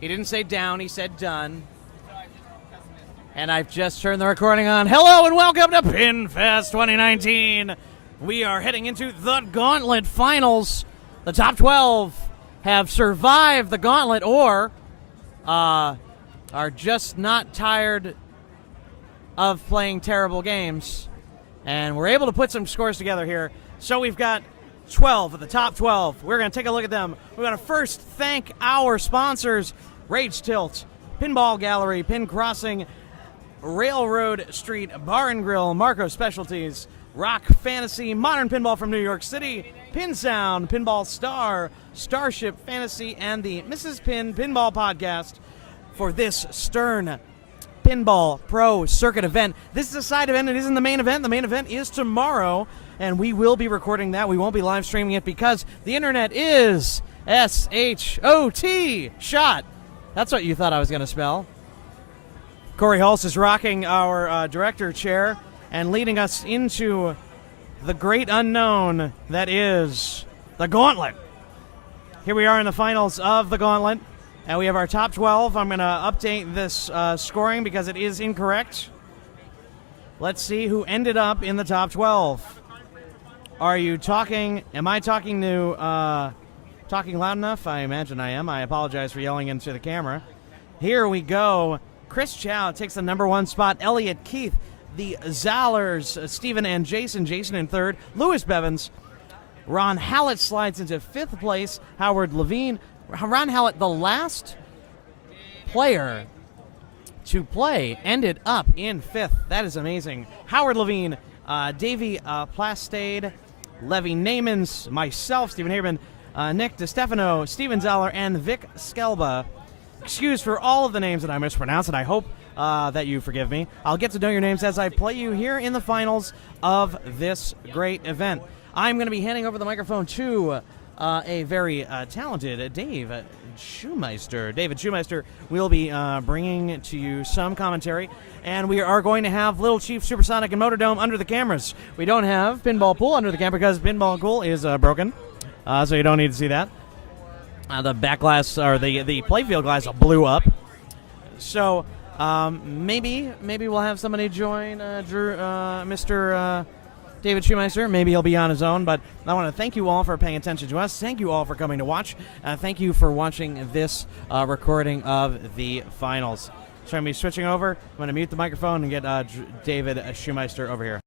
He didn't say down, he said done. And I've just turned the recording on. Hello and welcome to Pinfest 2019. We are heading into the Gauntlet Finals. The top 12 have survived the Gauntlet or are just not tired of playing terrible games. And we're able to put some scores together here. So we've got 12 of the top 12. We're going to take a look at them. We're going to first thank our sponsors, Rage Tilt, Pinball Gallery, Pin Crossing, Railroad Street Bar and Grill, Marco Specialties, Rock Fantasy, Modern Pinball from New York City, Pin Sound, Pinball Star, Starship Fantasy, and the Mrs. Pin Pinball Podcast for this Stern Pinball Pro Circuit event. This is a side event. It isn't the main event. The main event is tomorrow, and we will be recording that. We won't be live streaming it because the internet is S-H-O-T, shot. That's what you thought I was going to spell. Corey Hulse is rocking our director chair and leading us into the great unknown that is the Gauntlet. Here we are in the finals of the Gauntlet, and we have our top 12. I'm going to update this scoring because it is incorrect. Let's see who ended up in the top 12. Are you talking? Am I talking to... Talking loud enough? I imagine I am. I apologize for yelling into the camera. Here we go. Chris Chow takes the number 1 spot. Elliot Keith, the Zallers, Stephen and Jason. Jason in third. Lewis Bevins. Ron Hallett slides into 5th place. Howard Levine. Ron Hallett, the last player to play, ended up in 5th. That is amazing. Howard Levine, Davey Plastade, Levy Namans, myself, Stephen Haberman, Nick DeStefano, Steven Zeller, and Vic Skelba. Excuse for all of the names that I mispronounced, and I hope that you forgive me. I'll get to know your names as I play you here in the finals of this great event. I'm going to be handing over the microphone to a very talented David Schumeister. David Schumeister will be bringing to you some commentary, and we are going to have Little Chief, Supersonic, and Motordome under the cameras. We don't have Pinball Pool under the camera because Pinball Pool is broken. So you don't need to see that. The back glass, or the playfield glass blew up. So maybe we'll have somebody join Mr. David Schumeister. Maybe he'll be on his own. But I want to thank you all for paying attention to us. Thank you all for coming to watch. Thank you for watching this recording of the finals. So I'm going to be switching over. I'm going to mute the microphone and get David Schumeister over here.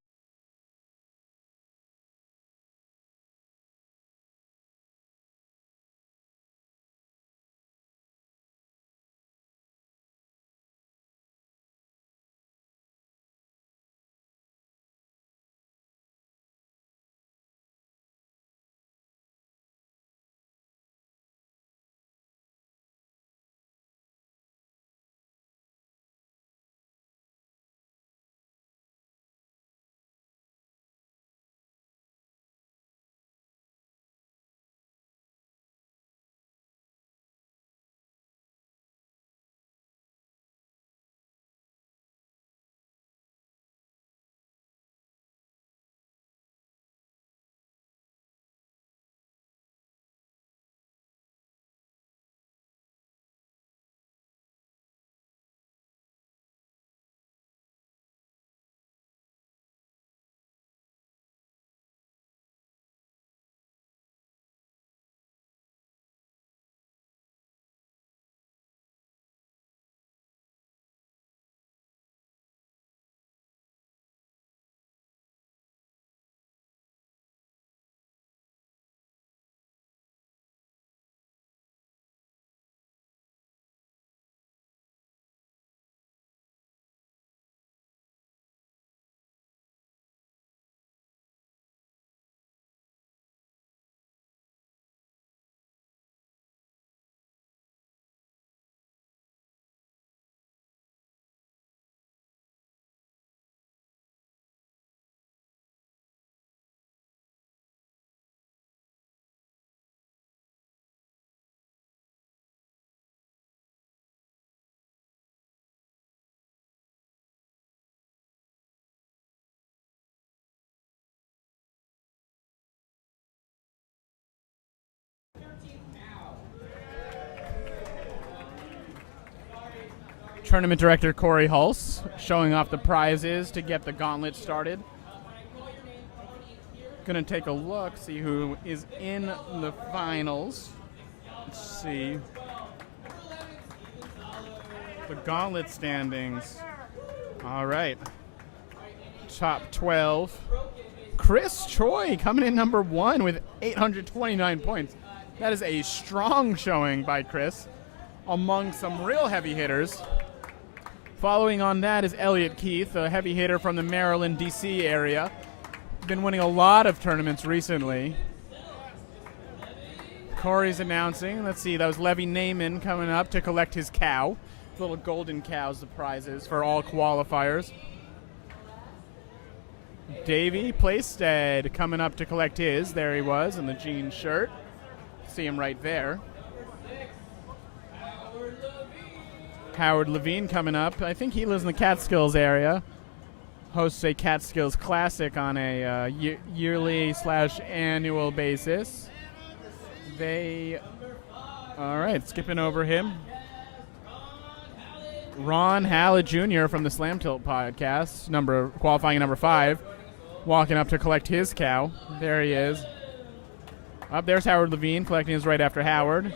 Tournament Director Corey Hulse showing off the prizes to get the Gauntlet started. Gonna take a look, see who is in the finals. Let's see. The Gauntlet standings. All right. Top 12. Chris Choi coming in number 1 with 829 points. That is a strong showing by Chris among some real heavy hitters. Following on that is Elliot Keith, a heavy hitter from the Maryland, D.C. area. Been winning a lot of tournaments recently. Corey's announcing. Let's see, that was Levy Naiman coming up to collect his cow. Little golden cows, the prizes for all qualifiers. Davey Playstead coming up to collect his. There he was in the jean shirt. See him right there. Howard Levine coming up. I think he lives in the Catskills area. Hosts a Catskills Classic on a yearly/annual basis. All right, skipping over him. Ron Hallett Jr. from the Slam Tilt podcast, qualifying number 5, walking up to collect his cow. There he is. Up there's Howard Levine collecting his right after Howard.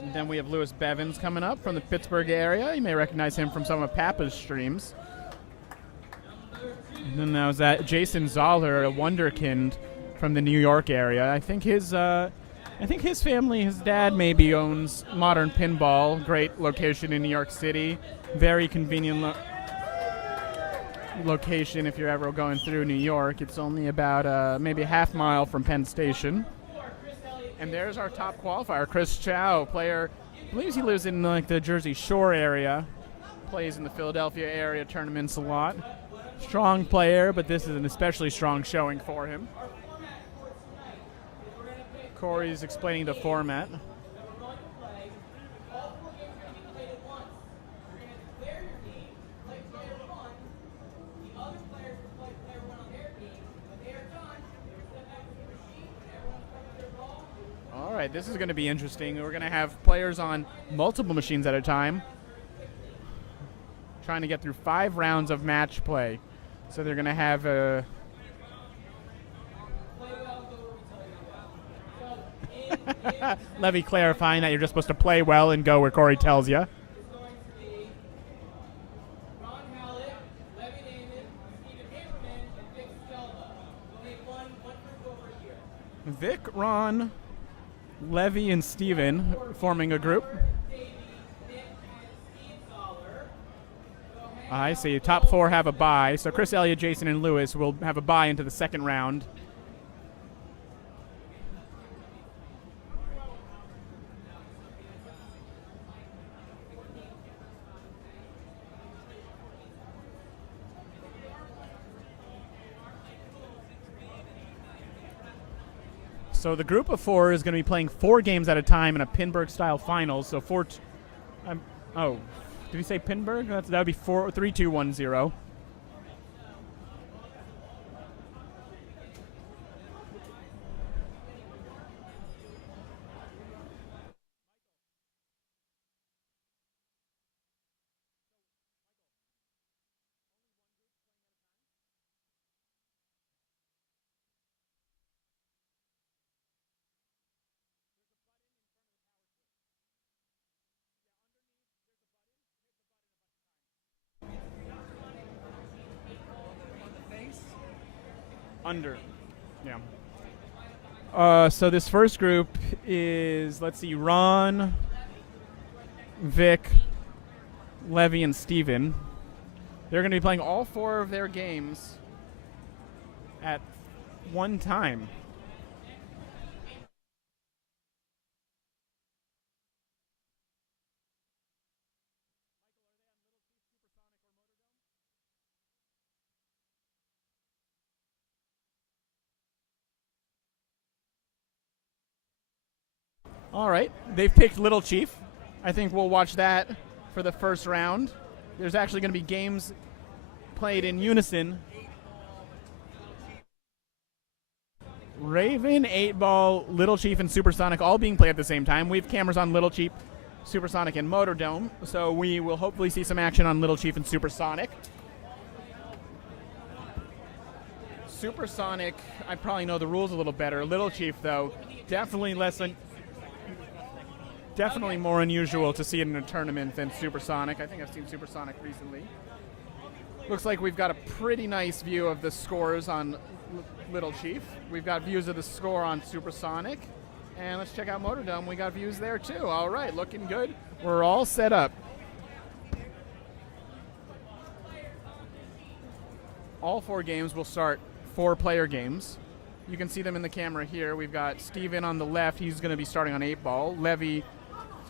And then we have Lewis Bevins coming up from the Pittsburgh area. You may recognize him from some of Papa's streams. And then that was Jason Zoller, a wonderkind from the New York area. I think his family, his dad maybe owns Modern Pinball, great location in New York City. Very convenient location if you're ever going through New York. It's only about maybe a half mile from Penn Station. And there's our top qualifier, Chris Chow, player. I believe he lives in the Jersey Shore area. Plays in the Philadelphia area tournaments a lot. Strong player, but this is an especially strong showing for him. Corey's explaining the format. All right, this is going to be interesting. We're going to have players on multiple machines at a time, trying to get through 5 rounds of match play. So they're going to have a... Levy clarifying that you're just supposed to play well and go where Corey tells you. Vic, Ron, Levy, and Steven forming a group. I see. Top 4 have a bye. So Chris, Elliott, Jason, and Lewis will have a bye into the second round. So the group of 4 is going to be playing 4 games at a time in a Pinburg-style finals. So did we say Pinburg? That would be 3, 2, 1, 0. Under. Yeah. So this first group is, let's see, Ron, Vic, Levy, and Steven. They're going to be playing all 4 of their games at one time. All right, they've picked Little Chief. I think we'll watch that for the first round. There's actually going to be games played in unison. Raven, 8-Ball, Little Chief, and Supersonic all being played at the same time. We have cameras on Little Chief, Supersonic and Motordome, so we will hopefully see some action on Little Chief and Supersonic. Supersonic, I probably know the rules a little better. Little Chief, though, definitely more unusual to see it in a tournament than Supersonic. I think I've seen Supersonic recently. Looks like we've got a pretty nice view of the scores on Little Chief. We've got views of the score on Supersonic. And let's check out Motordome. We got views there, too. All right, looking good. We're all set up. All 4 games will start 4-player games. You can see them in the camera here. We've got Steven on the left. He's going to be starting on 8-ball. Levy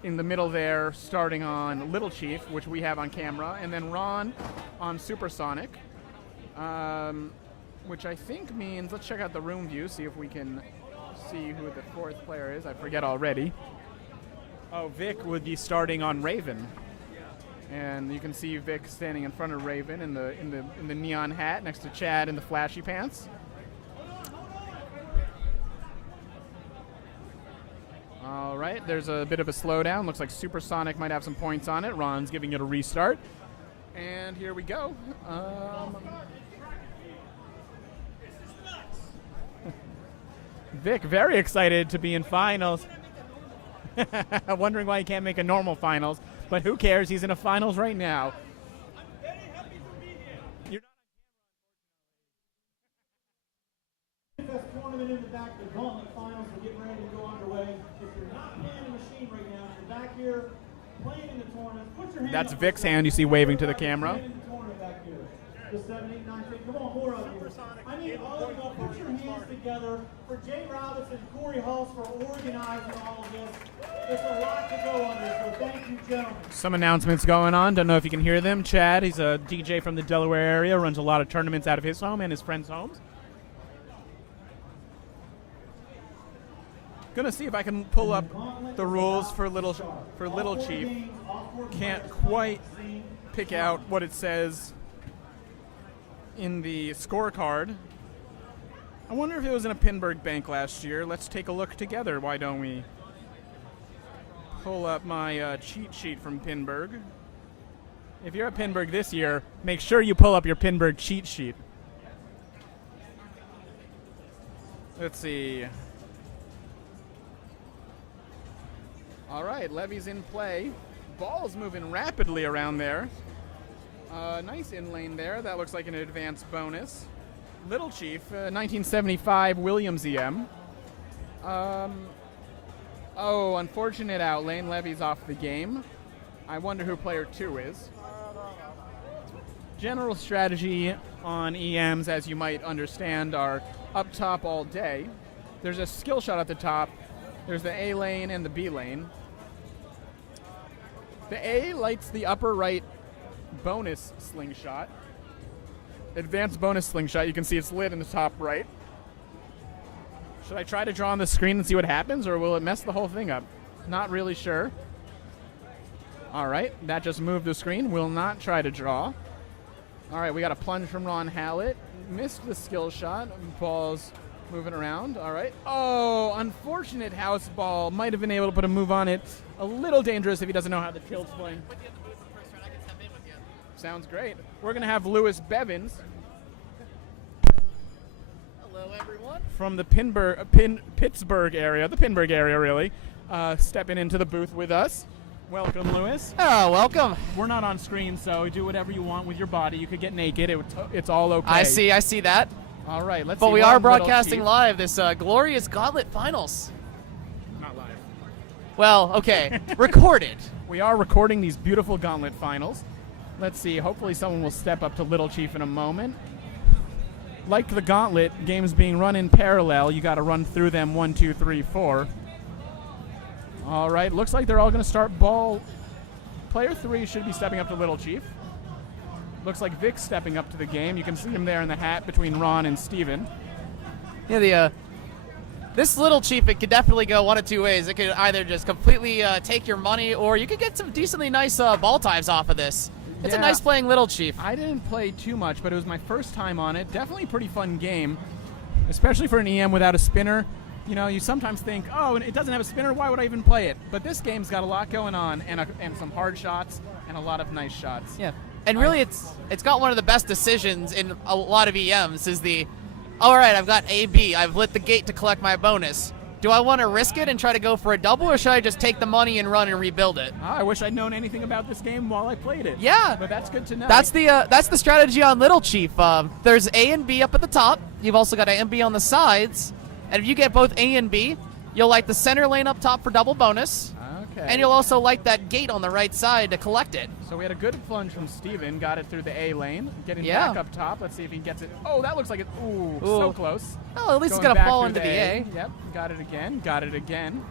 in the middle there, starting on Little Chief, which we have on camera. And then Ron on Supersonic, which I think means, let's check out the room view, see if we can see who the 4th player is. I forget already. Oh, Vic would be starting on Raven. And you can see Vic standing in front of Raven in the neon hat next to Chad in the flashy pants. All right, there's a bit of a slowdown. Looks like Supersonic might have some points on it. Ron's giving it a restart. And here we go. Vic, very excited to be in finals. Wondering why he can't make a normal finals, but who cares? He's in a finals right now. I'm very happy to be here. You're Pinfest tournament in the back, the Gauntlet finals are getting ready to go underway. If you're not playing the machine right now, if you're back here playing in the tournament, put your hand That's up. Vic's hand you see waving to the camera. Playing in the tournament back here. The 7, 8, 9, 10. Come on, more of you. I need all of you to put your hands together for Jay Robinson, Corey Hulse for organizing all of this. There's a lot to go on this, so thank you, gentlemen. Some announcements going on. Don't know if you can hear them. Chad, he's a DJ from the Delaware area, runs a lot of tournaments out of his home and his friends' homes. Gonna see if I can pull up the rules for Little Chief. Can't quite pick out what it says in the scorecard. I wonder if it was in a Pinburg bank last year. Let's take a look together. Why don't we? Pull up my cheat sheet from Pinburg. If you're at Pinburg this year, make sure you pull up your Pinburg cheat sheet. Let's see. All right, Levy's in play. Ball's moving rapidly around there. Nice in lane there. That looks like an advanced bonus. Little Chief, 1975 Williams EM. Oh, unfortunate out lane. Levy's off the game. I wonder who player 2 is. General strategy on EMs, as you might understand, are up top all day. There's a skill shot at the top. There's the A lane and the B lane. The A lights the upper right bonus slingshot. Advanced bonus slingshot. You can see it's lit in the top right. Should I try to draw on the screen and see what happens, or will it mess the whole thing up? Not really sure. All right, that just moved the screen. Will not try to draw. All right, we got a plunge from Ron Hallett. Missed the skill shot. Ball's moving around. All right. Oh, unfortunate house ball. Might have been able to put a move on it. A little dangerous if he doesn't know how the tilt's playing. Sounds great. We're going to have Lewis Bevins. Hello, everyone. From the Pittsburgh area, the Pinburg area, really, stepping into the booth with us. Welcome, Lewis. Oh, welcome. We're not on screen, so do whatever you want with your body. You could get naked. It's all okay. I see that. All right, let's see. But we are broadcasting live this glorious Gauntlet Finals. Not live. Well, okay, recorded. We are recording these beautiful Gauntlet Finals. Let's see. Hopefully someone will step up to Little Chief in a moment. Like the Gauntlet, games being run in parallel, you got to run through them 1, 2, 3, 4. All right, looks like they're all going to start ball. Player 3 should be stepping up to Little Chief. Looks like Vic's stepping up to the game. You can see him there in the hat between Ron and Steven. Yeah, this Little Chief, it could definitely go one of two ways. It could either just completely take your money, or you could get some decently nice ball times off of this. It's a nice playing Little Chief. I didn't play too much, but it was my first time on it. Definitely a pretty fun game, especially for an EM without a spinner. You know, you sometimes think, oh, it doesn't have a spinner, why would I even play it? But this game's got a lot going on, and some hard shots, and a lot of nice shots. Yeah. And really, it's got one of the best decisions in a lot of EMs is all right, I've got AB. I've lit the gate to collect my bonus. Do I want to risk it and try to go for a double, or should I just take the money and run and rebuild it? I wish I'd known anything about this game while I played it. Yeah. But that's good to know. That's the strategy on Little Chief. There's A and B up at the top. You've also got A and B on the sides. And if you get both A and B, you'll like the center lane up top for double bonus. Okay. And you'll also like that gate on the right side to collect it. So we had a good plunge from Steven. Got it through the A lane. Getting back up top. Let's see if he gets it. Oh, that looks like it. Ooh. So close. Oh, at least it's going going to back fall through into the A. Yep. Got it again. Got it again.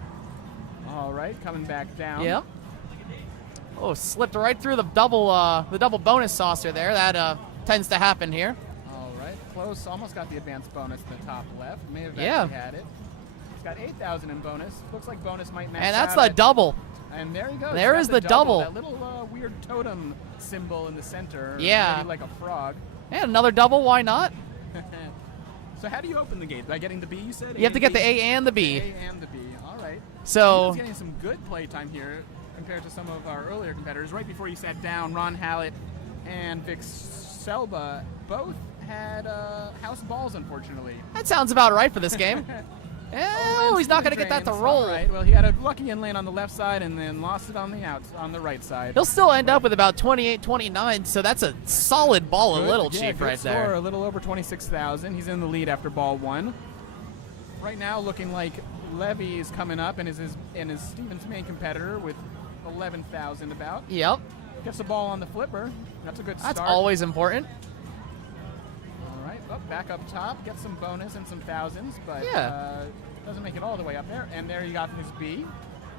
All right. Coming back down. Yep. Oh, slipped right through the double bonus saucer there. That tends to happen here. All right. Close. Almost got the advanced bonus in the top left. May have Yeah. actually had it. He's got 8,000 in bonus. Looks like bonus might max And that's out the double. And there you go. There He's is got the double. That little weird totem symbol in the center. Yeah. Maybe like a frog. And another double, why not? So how do you open the gate? By getting the B, you said? You have to get the A and the B. A and the B. All right. So He's getting some good play time here compared to some of our earlier competitors. Right before you sat down, Ron Hallett and Vic Selba both had house balls, unfortunately. that sounds about right for this game. Oh, he's not going to get that to roll. All right. Well, he had a lucky in lane on the left side and then lost it on the right side. He'll still end up with about 28-29, so that's a solid ball of Little Chief good right score, there. A little over 26,000. He's in the lead after ball one. Right now, looking like Levy is coming up and is Steven's main competitor with 11,000 about. Yep, Gets the ball on the flipper. That's a good start. that's always important. All right, back up top. Get some bonus and some thousands, but doesn't make it all the way up there. And there you got his B.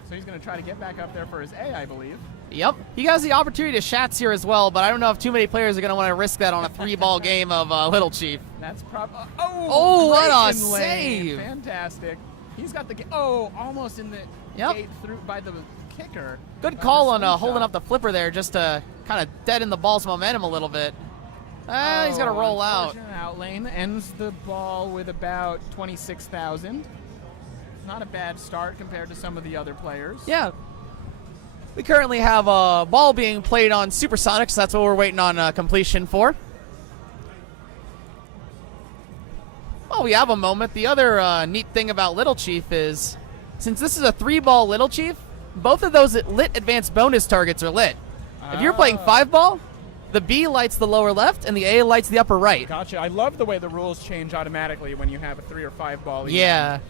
So he's going to try to get back up there for his A, I believe. Yep, he has the opportunity to shats here as well, but I don't know if too many players are going to want to risk that on a 3-ball game of Little Chief. That's probably. What a great in lane. save! Fantastic. He's got the almost in the gate through by the kicker. Good call on holding up the flipper there just to kind of deaden the ball's momentum a little bit. He's going to roll out. Out lane ends the ball with about 26,000. Not a bad start compared to some of the other players. Yeah. We currently have a ball being played on Supersonic, so that's what we're waiting on completion for. Well, we have a moment. The other neat thing about Little Chief is, since this is a 3-ball Little Chief, both of those lit advanced bonus targets are lit. If you're playing 5-ball, the B lights the lower left and the A lights the upper right. Gotcha. I love the way the rules change automatically when you have a 3 or 5 ball. Yeah.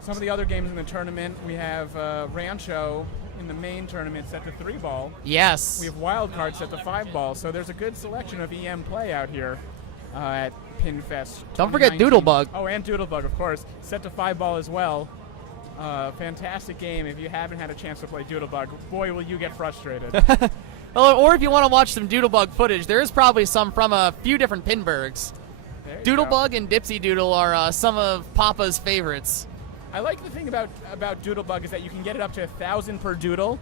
Some of the other games in the tournament, we have Rancho in the main tournament set to 3-ball. Yes. We have Wild Card set to 5-ball. So there's a good selection of EM play out here at Pinfest. Don't forget 2019. Doodlebug. Oh, and Doodlebug, of course. Set to 5-ball as well. Fantastic game. If you haven't had a chance to play Doodlebug, boy, will you get frustrated. Or if you want to watch some Doodlebug footage, there is probably some from a few different Pinbergs. Doodlebug and Dipsy Doodle are some of Papa's favorites. I like the thing about Doodlebug is that you can get it up to 1,000 per doodle,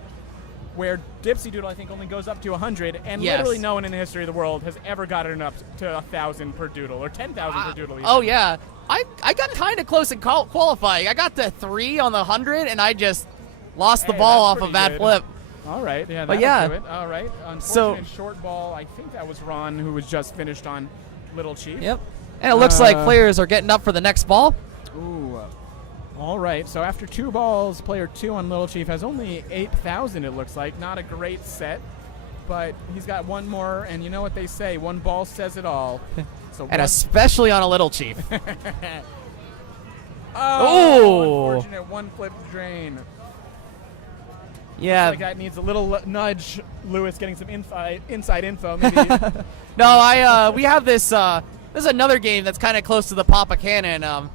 where Dipsy Doodle I think only goes up to 100, and literally no one in the history of the world has ever gotten it up to 1,000 per doodle or 10,000 per doodle. Even. Oh yeah, I got kind of close in qualifying. I got to 3 on the 100, and I just lost the ball off of that flip. All right, yeah, But that'll do it. All right, unfortunate So short ball. I think that was Ron who was just finished on Little Chief. Yep, and it looks like players are getting up for the next ball. Ooh. All right, so after 2 balls, player 2 on Little Chief has only 8,000, it looks like. Not a great set, but he's got one more, and you know what they say, one ball says it all. So And especially on a Little Chief. Unfortunate one flip drain. Yeah. Looks like that needs a little nudge. Lewis getting some inside info, maybe. No, we have this. This is another game that's kind of close to the Papa Cannon.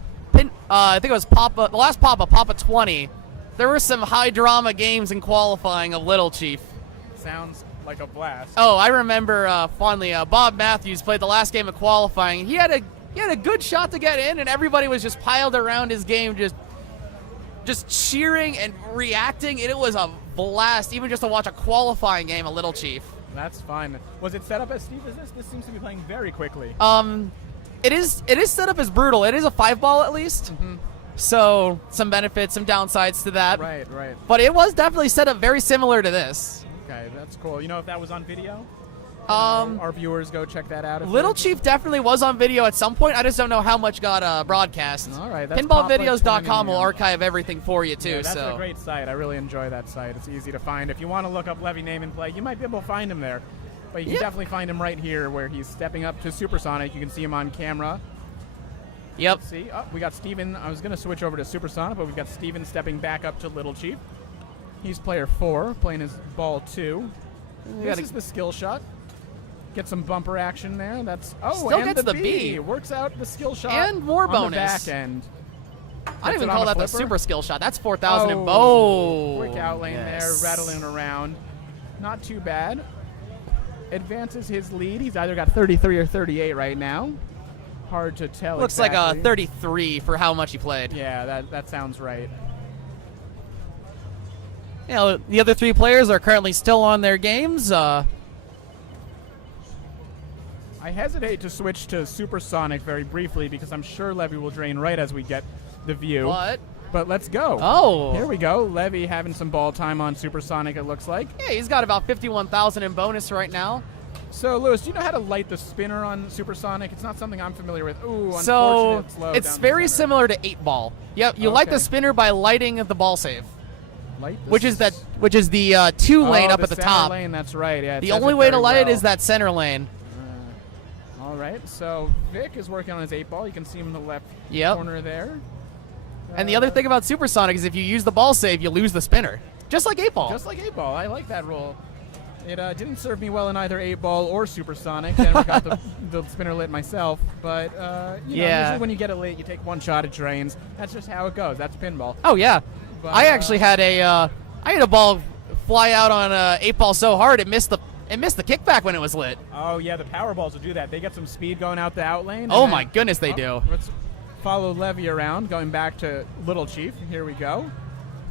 I think it was Papa, the last Papa 20. There were some high drama games in qualifying of Little Chief. Sounds like a blast. Oh, I remember fondly. Bob Matthews played the last game of qualifying. He had a good shot to get in, and everybody was just piled around his game, just cheering and reacting. And it was a blast, even just to watch a qualifying game of Little Chief. That's fine. Was it set up as steep as this? This seems to be playing very quickly. It is set up as brutal. It is a 5-ball at least. Mm-hmm. so some benefits, some downsides to that. Right, right. But it was definitely set up very similar to this. Okay, that's cool. You know if that was on video? Our viewers go check that out. Little Chief definitely was on video at some point. I just don't know how much got broadcast. All right, that's Pinballvideos.com will archive everything for you too. Yeah, that's so a great site. I really enjoy that site. It's easy to find. If you want to look up Levy Name and Play, you might be able to find him there. But you can definitely find him right here where he's stepping up to Supersonic. You can see him on camera. Yep. Let's see. Oh, we got Steven. I was going to switch over to Supersonic, but we've got Steven stepping back up to Little Chief. He's player 4, playing his ball 2. This is the skill shot. Get some bumper action there. That's still and gets the the B. B. Works out the skill shot And more on bonus. the back end. I didn't even it on call the that the flipper? super skill shot. That's 4,000 and Quick out lane there, rattling around. Not too bad. Advances his lead. He's either got 33 or 38 right now. Hard to tell. Looks exactly. like a 33 for how much he played. Yeah, that sounds right. You know, the other 3 players are currently still on their games. I hesitate to switch to Supersonic very briefly because I'm sure Levy will drain right as we get the view. What? But let's go. Oh. Here we go. Levy having some ball time on Supersonic, it looks like. Yeah, he's got about 51,000 in bonus right now. So, Lewis, do you know how to light the spinner on Supersonic? It's not something I'm familiar with. Ooh, So unfortunate slow it's down the very center. similar to 8-ball. Yep, you light Okay. the spinner by lighting the ball save, Light the which is the 2 lane up the at the center top. lane, that's right. Yeah, it The says only it way to very light it well. is that center lane. All right, so Vic is working on his 8-ball. You can see him in the left Yep. corner there. And the other thing about Supersonic is if you use the ball save, you lose the spinner, just like 8-ball. Just like 8-ball. I like that rule. It didn't serve me well in either 8-ball or Supersonic. Never got the spinner lit myself. But, you know, usually when you get it lit, you take one shot, it drains. That's just how it goes. That's pinball. Oh yeah, But, I actually had a ball fly out on 8-ball so hard it missed the kickback when it was lit. Oh, yeah, the power balls will do that. They get some speed going out the out lane. Oh and my then- goodness, they do. Let's follow Levy around, going back to Little Chief. Here we go.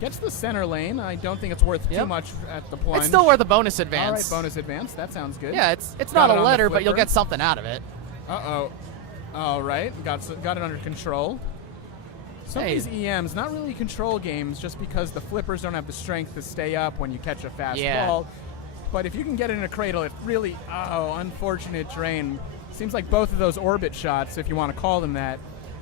Gets the center lane. I don't think it's worth too much at the plunge. It's still worth a bonus All right, advance. bonus advance. That sounds good. Yeah, it's Got not it a on the letter, but you'll flipper. get something out of it. Uh-oh. All right. Got it under control. Some Hey. of these EMs, not really control games, just because the flippers don't have the strength to stay up when you catch a fast Yeah. ball. But if you can get it in a cradle, it really, unfortunate drain. Seems like both of those orbit shots, if you want to call them that,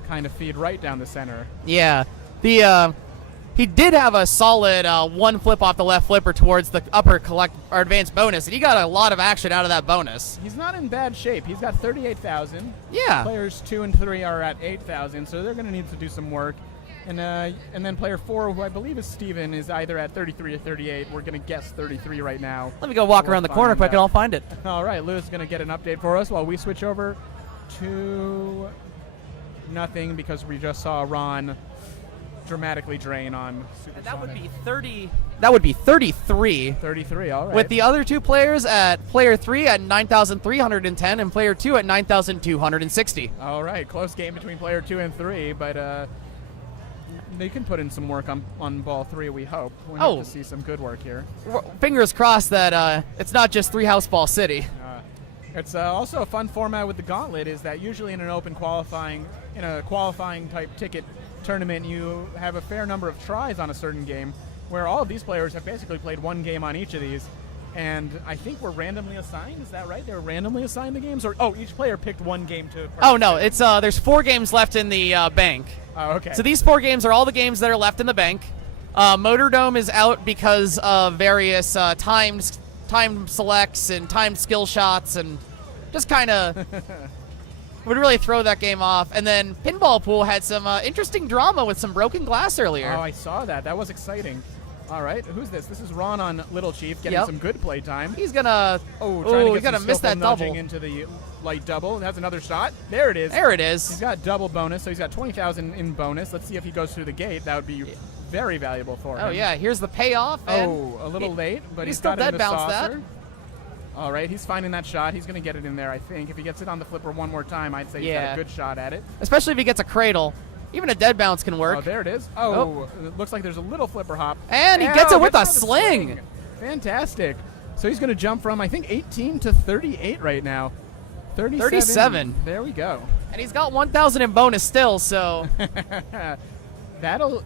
kind of feed right down the center. Yeah, he did have a solid 1 flip off the left flipper towards the upper collect or advanced bonus, and he got a lot of action out of that bonus. He's not in bad shape. He's got 38,000. Yeah. Players 2 and 3 are at 8,000, so they're going to need to do some work. And then player 4, who I believe is Steven, is either at 33 or 38. We're going to guess 33 right now. Let me go walk We'll around the corner find quick, and out. I'll find it. All right, Lewis is going to get an update for us while we switch over to nothing because we just saw Ron dramatically drain on Supersonic. That would be 30. That would be 33. 33, all right. With the other 2 players at player 3 at 9,310 and player 2 at 9,260. All right, close game between player 2 and 3, but they can put in some work on ball 3, we hope. We hope to see some good work here. Fingers crossed that it's not just 3 house ball city. It's also a fun format with the Gauntlet is that usually in an open qualifying, in a qualifying type ticket tournament, you have a fair number of tries on a certain game where all of these players have basically played 1 game on each of these. And I think we're randomly assigned. Is that right? They were randomly assigned the games? Or each player picked 1 game to Oh, no. It's there's 4 games left in the bank. Oh, okay. So these 4 games are all the games that are left in the bank. Motordome is out because of various time selects and timed skill shots and just kind of would really throw that game off. And then Pinball Pool had some interesting drama with some broken glass earlier. Oh, I saw that. That was exciting. All right, who's this? This is Ron on Little Chief getting some good play time. He's gonna. Trying to get he's gonna some miss skillful that double nudging into the light double. That's another shot. There it is. There it is. He's got double bonus, so he's got 20,000 in bonus. Let's see if he goes through the gate. That would be very valuable for him. Oh yeah, here's the payoff. And a little late, but he he's still got it in dead the bounced saucer. that. All right, he's finding that shot. He's going to get it in there, I think. If he gets it on the flipper one more time, I'd say he's got a good shot at it. Especially if he gets a cradle. Even a dead bounce can work. Oh, there it is. It looks like there's a little flipper hop. And he gets it with a sling. Fantastic. So he's going to jump from, I think, 18 to 38 right now. 37. There we go. And he's got 1,000 in bonus still, so. That'll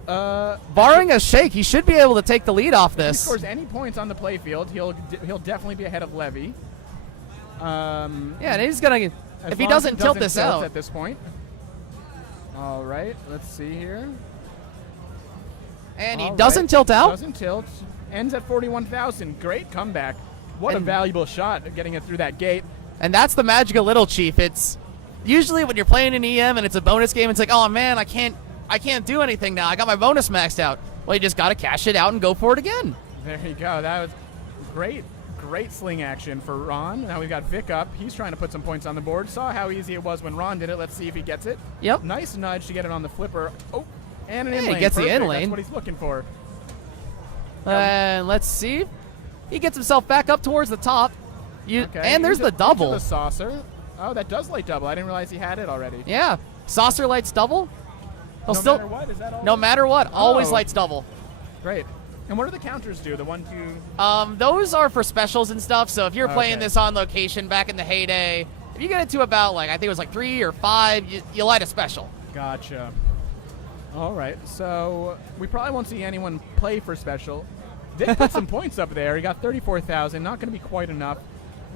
Barring a shake, he should be able to take the lead off if he this. scores any points on the playfield, he'll definitely be ahead of Levy. Yeah, and he's gonna. As If he long as doesn't tilt this out, at this point. All right, let's see here. and he All doesn't right, tilt out. Doesn't tilt. Ends at 41,000. Great comeback. What a And- valuable shot of getting it through that gate. And that's the magic of Little Chief. It's usually when you're playing an EM and it's a bonus game, it's like, oh man, I can't do anything now. I got my bonus maxed out. Well, you just got to cash it out and go for it again. There you go. That was great sling action for Ron. Now we've got Vic up. He's trying to put some points on the board. Saw how easy it was when Ron did it. Let's see if he gets it. Yep. Nice nudge to get it on the flipper. Oh, and an in He lane. gets the Perfect. in lane. That's what he's looking for. And let's see. He gets himself back up towards the top. Okay. And there's the Into double. the saucer. Oh, that does light double. I didn't realize he had it already. Yeah. Saucer lights double. He'll No still, matter what, is that all? no matter what, always Oh. lights double. Great. And what do the counters do? The 1, 2. Those are for specials and stuff. So if you're playing Okay. this on location back in the heyday, if you get it to about I think it was 3 or 5, you light a special. Gotcha. All right. So we probably won't see anyone play for special. Did put some points up there. He got 34,000. Not going to be quite enough.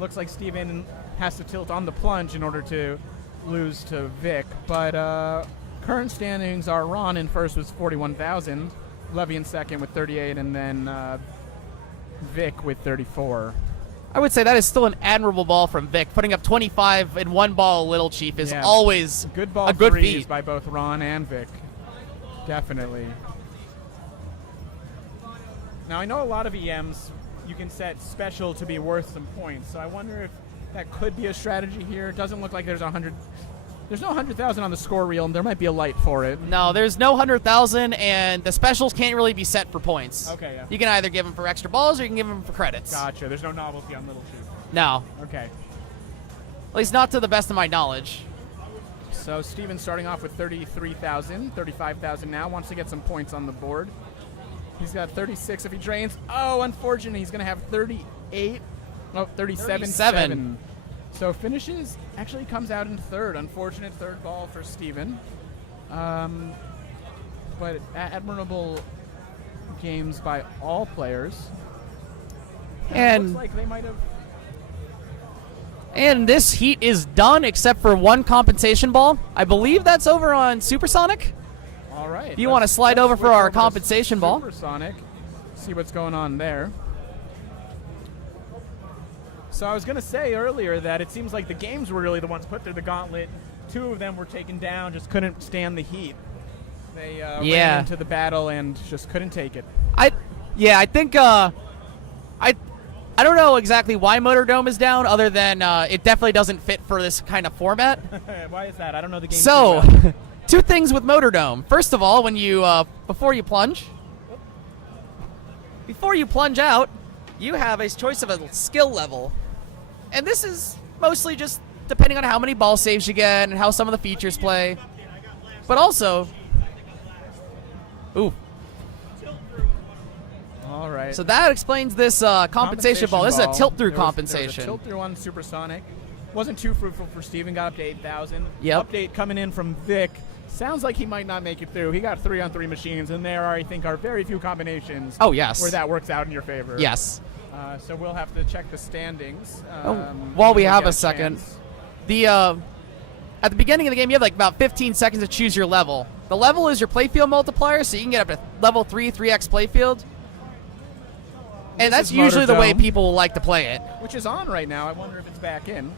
Looks like Steven has to tilt on the plunge in order to lose to Vic. But current standings are Ron in first with 41,000. Levy in second with 38, and then Vic with 34. I would say that is still an admirable ball from Vic. Putting up 25 in one ball, Little Chief, is Yeah. always Good ball a good threes feat. by both Ron and Vic. Definitely. Now, I know a lot of EMs, you can set special to be worth some points, so I wonder if that could be a strategy here. It doesn't look like there's no 100,000 on the score reel, and there might be a light for it. No, there's no 100,000, and the specials can't really be set for points. Okay, yeah. You can either give them for extra balls or you can give them for credits. Gotcha. There's no novelty on Little Chief. No, Okay. at least not to the best of my knowledge. So Steven starting off with 33,000, 35,000 now, wants to get some points on the board. He's got 36 if he drains. Oh, unfortunately, he's going to have 37. 37. So finishes, actually comes out in third. Unfortunate third ball for Steven. But admirable games by all players. It And looks like they might have... and this heat is done except for one compensation ball. I believe that's over on Supersonic. All right. If you want to slide over for our compensation ball. Supersonic. See what's going on there. So I was going to say earlier that it seems like the games were really the ones put through the gauntlet. 2 of them were taken down, just couldn't stand the heat. They ran into the battle and just couldn't take it. I think I don't know exactly why Motordome is down, other than it definitely doesn't fit for this kind of format. Why is that? I don't know the game. So, too well. 2 things with Motordome. First of all, when you before you plunge out, you have a choice of a skill level, and this is mostly just depending on how many ball saves you get and how some of the features play. But also, ooh. All right. So that explains this compensation ball. This is a tilt-through There was compensation. a tilt-through on Supersonic. Wasn't too fruitful for Steven. Got up to 8,000. Yep. Update coming in from Vic. Sounds like he might not make it through. He got 3-on-3 machines, and there are, I think, are very few combinations Oh, yes. where that works out in your favor. Yes. So we'll have to check the standings. While we when have get a second, chance. the at the beginning of the game, you have about 15 seconds to choose your level. The level is your playfield multiplier, so you can get up to level 3, 3x playfield. And This that's is usually the way Motordome. people like to play it. Which is on right now. I wonder if it's back in.